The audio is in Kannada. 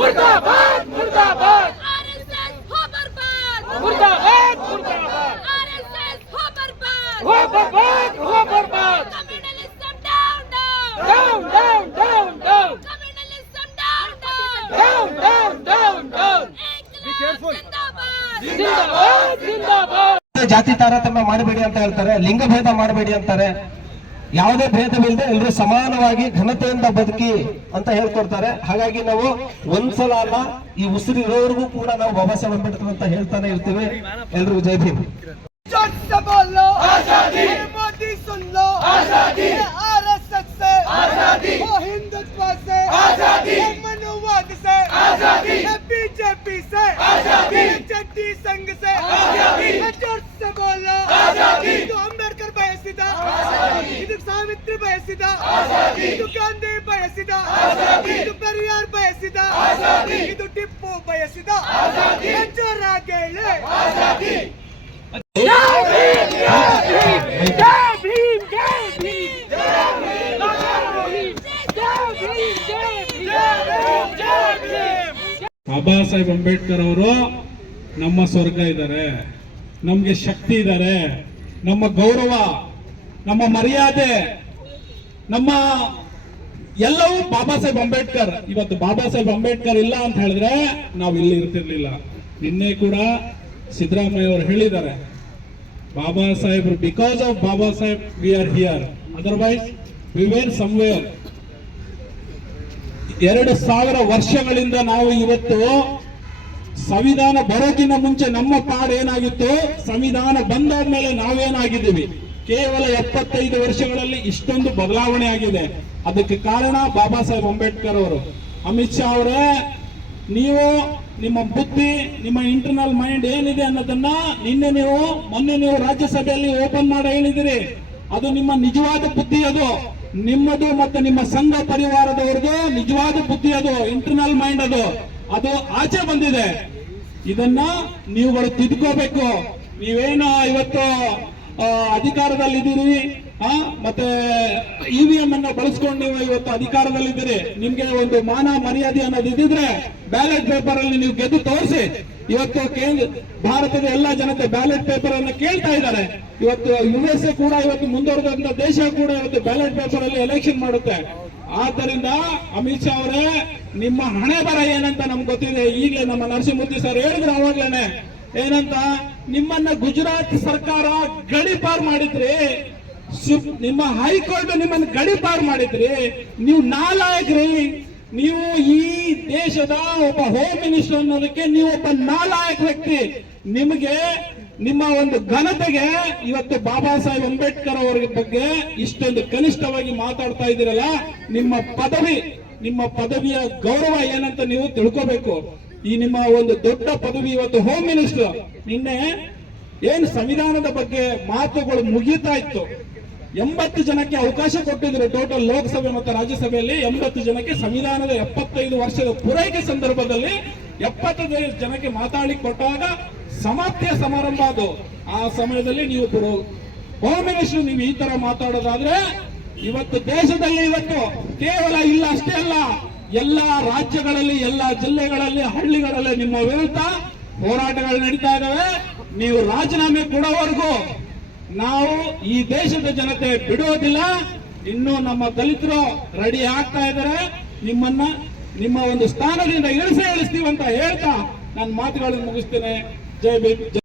मुर्दाबाद मुर्दाबाद आरएसएस हो बर्बाद मुर्दाबाद मुर्दाबाद आरएसएस हो बर्बाद हो बर्बाद हो बर्बाद communalism down down down down down down communalism down down down down down down इनकलाब जिंदाबाद जिंदाबाद जिंदाबाद ಜಾತಿ ತಾರತಮ್ಯ ಮಾಡಬೇಡಿ ಅಂತ ಹೇಳ್ತಾರೆ ಲಿಂಗ ಭೇದ ಮಾಡಬೇಡಿ ಅಂತಾರೆ ಯಾವುದೇ ಭೇದವಿಲ್ಲದೆ ಎಲ್ಲರೂ ಸಮಾನವಾಗಿ ಘನತೆಯಿಂದ ಬದುಕಿ ಅಂತ ಹೇಳ್ಕೊಡ್ತಾರೆ ಹಾಗಾಗಿ ನಾವು ಒಂದ್ಸಲ ಅಲ್ಲ ಈ ಉಸಿರು ಇರೋವರೆಗೂ ಕೂಡ ನಾವು ಬಾಬಾ ಸಾಹೇಬ್ ಅಂಬೇಡ್ಕರ್ ಅಂತ ಹೇಳ್ತಾನೆ ಇರ್ತೀವಿ ಎಲ್ರಿಗೂ ಜೈ ಭೀಮ್ जोर से बोलो आजादी मोदी सुन लो आजादी आरएसएस से आजादी वो हिंदुत्व से आजादी मनुवाद से आजादी बीजेपी से आजादी जगती संघ से आजादी जोर से बोलो आजादी ಇದು ಅಂಬೇಡ್ಕರ್ ಬಯಸಿದ ಇದು ಸಾವಿತ್ರಿ ಬಯಸಿದ. ಇದು ಗಾಂಧಿ ಬಯಸಿದ. ಇದು ಪೆರಿಯಾರ್ ಬಯಸಿದ. ಇದು ಟಿಪ್ಪು ಬಯಸಿದ. ಬಾಬಾ ಸಾಹೇಬ್ ಅಂಬೇಡ್ಕರ್ ಅವರು ನಮ್ಮ ಸ್ವರ್ಗ ಇದ್ದಾರೆ. ನಮಗೆ ಶಕ್ತಿ ಇದ್ದಾರೆ. ನಮ್ಮ ಗೌರವ ನಮ್ಮ ಮರ್ಯಾದೆ, ನಮ್ಮ ಎಲ್ಲವೂ ಬಾಬಾ ಸಾಹೇಬ್ ಅಂಬೇಡ್ಕರ್. ಇವತ್ತು ಬಾಬಾ ಸಾಹೇಬ್ ಅಂಬೇಡ್ಕರ್ ಇಲ್ಲ ಅಂತ ಹೇಳಿದ್ರೆ ನಾವು ಇಲ್ಲಿ ಇರ್ತಿರ್ಲಿಲ್ಲ. ನಿನ್ನೆ ಕೂಡ ಸಿದ್ದರಾಮಯ್ಯ ಅವರು ಹೇಳಿದ್ದಾರೆ, ಬಾಬಾ ಸಾಹೇಬ್ರು because of Baba Saheb we are here otherwise we were somewhere ಎರಡು ಸಾವಿರ ವರ್ಷಗಳಿಂದ ನಾವು ಇವತ್ತು ಸಂವಿಧಾನ ಬರೋಕ್ಕಿಂತ ಮುಂಚೆ ನಮ್ಮ ಪಾಡ್ ಏನಾಗಿತ್ತು? ಸಂವಿಧಾನ ಬಂದಾದ್ಮೇಲೆ ನಾವೇನಾಗಿದ್ದೀವಿ? ಕೇವಲ ಎಪ್ಪತ್ತೈದು ವರ್ಷಗಳಲ್ಲಿ ಇಷ್ಟೊಂದು ಬದಲಾವಣೆ ಆಗಿದೆ. ಅದಕ್ಕೆ ಕಾರಣ ಬಾಬಾ ಸಾಹೇಬ್ ಅಂಬೇಡ್ಕರ್ ಅವರು. ಅಮಿತ್ ಶಾ ಅವರೇ, ನೀವು ನಿಮ್ಮ ಬುದ್ಧಿ, ನಿಮ್ಮ ಇಂಟರ್ನಲ್ ಮೈಂಡ್ ಏನಿದೆ ಅನ್ನೋದನ್ನ ನಿನ್ನೆ ನೀವು, ಮೊನ್ನೆ ನೀವು ರಾಜ್ಯಸಭೆಯಲ್ಲಿ ಓಪನ್ ಮಾಡಿ ಹೇಳಿದಿರಿ. ಅದು ನಿಮ್ಮ ನಿಜವಾದ ಬುದ್ಧಿ ಅದು. ನಿಮ್ಮದು ಮತ್ತೆ ನಿಮ್ಮ ಸಂಘ ಪರಿವಾರದವ್ರದ್ದು ನಿಜವಾದ ಬುದ್ಧಿ ಅದು ಇಂಟರ್ನಲ್ ಮೈಂಡ್ ಅದು. ಅದು ಆಚೆ ಬಂದಿದೆ. ಇದನ್ನ ನೀವುಗಳು ತಿದ್ಕೋಬೇಕು. ನೀವೇನು ಇವತ್ತು ಅಧಿಕಾರದಲ್ಲಿದ್ದೀರಿ ಆ, ಮತ್ತೆ ಇವಿಎಂ ಅನ್ನ ಬಳಸ್ಕೊಂಡು ನೀವು ಇವತ್ತು ಅಧಿಕಾರದಲ್ಲಿದ್ದೀರಿ. ನಿಮ್ಗೆ ಒಂದು ಮಾನ ಮರ್ಯಾದೆ ಅನ್ನೋದು ಇದ್ದಿದ್ರೆ ಬ್ಯಾಲೆಟ್ ಪೇಪರ್ ಅಲ್ಲಿ ನೀವು ಗೆದ್ದು ತೋರಿಸಿ. ಇವತ್ತು ಕೇಂದ್ರ ಭಾರತದ ಎಲ್ಲಾ ಜನತೆ ಬ್ಯಾಲೆಟ್ ಪೇಪರ್ ಅನ್ನ ಕೇಳ್ತಾ ಇದ್ದಾರೆ. ಇವತ್ತು ಯು ಎಸ್ ಎ ಕೂಡ ಇವತ್ತು ಮುಂದುವರೆದಂತ ದೇಶ ಕೂಡ ಇವತ್ತು ಬ್ಯಾಲೆಟ್ ಪೇಪರ್ ಅಲ್ಲಿ ಎಲೆಕ್ಷನ್ ಮಾಡುತ್ತೆ. ಆದ್ದರಿಂದ ಅಮಿತ್ ಶಾ ಅವರೇ ನಿಮ್ಮ ಹಣೆ ಬರ ಏನಂತ ನಮ್ಗೆ ಗೊತ್ತಿದೆ. ಈಗಲೇ ನಮ್ಮ ನರಸಿಂಹಮೂರ್ತಿ ಸರ್ ಹೇಳಿದ್ರು ಅವಾಗ್ಲೇನೆ. ಏನಂತ, ನಿಮ್ಮನ್ನ ಗುಜರಾತ್ ಸರ್ಕಾರ ಗಡಿಪಾರ್ ಮಾಡಿದ್ರಿ ನಿಮ್ಮ ಹೈಕೋರ್ಟ್ ನಿಮ್ಮನ್ನ ಗಡಿಪಾರ್ ಮಾಡಿದ್ರಿ, ನೀವು ನಾಲಾಯಕ್ರಿ ನೀವು ಈ ದೇಶದ ಒಬ್ಬ ಹೋಮ್ ಮಿನಿಸ್ಟರ್ ಅನ್ನೋದಕ್ಕೆ ನೀವು ಒಬ್ಬ ನಾಲಾಯಕ್ ವ್ಯಕ್ತಿ. ನಿಮಗೆ, ನಿಮ್ಮ ಒಂದು ಘನತೆಗೆ ಇವತ್ತು ಬಾಬಾ ಸಾಹೇಬ್ ಅಂಬೇಡ್ಕರ್ ಅವರ ಬಗ್ಗೆ ಇಷ್ಟೊಂದು ಕನಿಷ್ಠವಾಗಿ ಮಾತಾಡ್ತಾ ಇದ್ದೀರಲ್ಲ, ನಿಮ್ಮ ಪದವಿ, ನಿಮ್ಮ ಪದವಿಯ ಗೌರವ ಏನಂತ ನೀವು ತಿಳ್ಕೋಬೇಕು. ಈ ನಿಮ್ಮ ಒಂದು ದೊಡ್ಡ ಪದವಿ ಇವತ್ತು ಹೋಮ್ ಮಿನಿಸ್ಟರ್ ನಿನ್ನೆ ಏನ್ ಸಂವಿಧಾನದ ಬಗ್ಗೆ ಮಾತುಗಳು ಮುಗಿತಾ ಇತ್ತು. ಎಂಬತ್ತು ಜನಕ್ಕೆ ಅವಕಾಶ ಕೊಟ್ಟಿದ್ರು ಟೋಟಲ್ ಲೋಕಸಭೆ ಮತ್ತು ರಾಜ್ಯಸಭೆಯಲ್ಲಿ ಎಂಬತ್ತು ಜನಕ್ಕೆ ಸಂವಿಧಾನದ ಎಪ್ಪತ್ತೈದು ವರ್ಷದ ಪೂರೈಕೆ ಸಂದರ್ಭದಲ್ಲಿ ಎಪ್ಪತ್ತೈದು ಜನಕ್ಕೆ ಮಾತಾಡಿ ಕೊಟ್ಟಾಗ ಸಮಾಪ್ತಿಯ ಸಮಾರಂಭ ಅದು. ಆ ಸಮಯದಲ್ಲಿ ನೀವು ಹೋಮ್ ಮಿನಿಸ್ಟರ್ ನೀವು ಈ ತರ ಮಾತಾಡೋದಾದ್ರೆ ಇವತ್ತು ದೇಶದಲ್ಲಿ ಇವತ್ತು ಕೇವಲ ಇಲ್ಲ, ಅಷ್ಟೇ ಅಲ್ಲ. ಎಲ್ಲ ರಾಜ್ಯಗಳಲ್ಲಿ, ಎಲ್ಲ ಜಿಲ್ಲೆಗಳಲ್ಲಿ, ಹಳ್ಳಿಗಳಲ್ಲಿ ನಿಮ್ಮ ವಿರುದ್ಧ ಹೋರಾಟಗಳು ನಡೀತಾ ಇದ್ದಾವೆ ನೀವು ರಾಜೀನಾಮೆ ಕೊಡೋವರೆಗೂ ನಾವು ಈ ದೇಶದ ಜನತೆ ಬಿಡೋದಿಲ್ಲ ಇನ್ನು ನಮ್ಮ ದಲಿತರು ರೆಡಿ ಆಗ್ತಾ ಇದ್ದಾರೆ. ನಿಮ್ಮನ್ನ, ನಿಮ್ಮ ಒಂದು ಸ್ಥಾನದಿಂದ ಇಳಿಸೇ, ಇಳಿಸ್ತೀವಿ ಅಂತ ಹೇಳ್ತಾ ನನ್ನ ಮಾತುಗಳನ್ನು ಮುಗಿಸ್ತೇನೆ. ಜೈ ಬಿ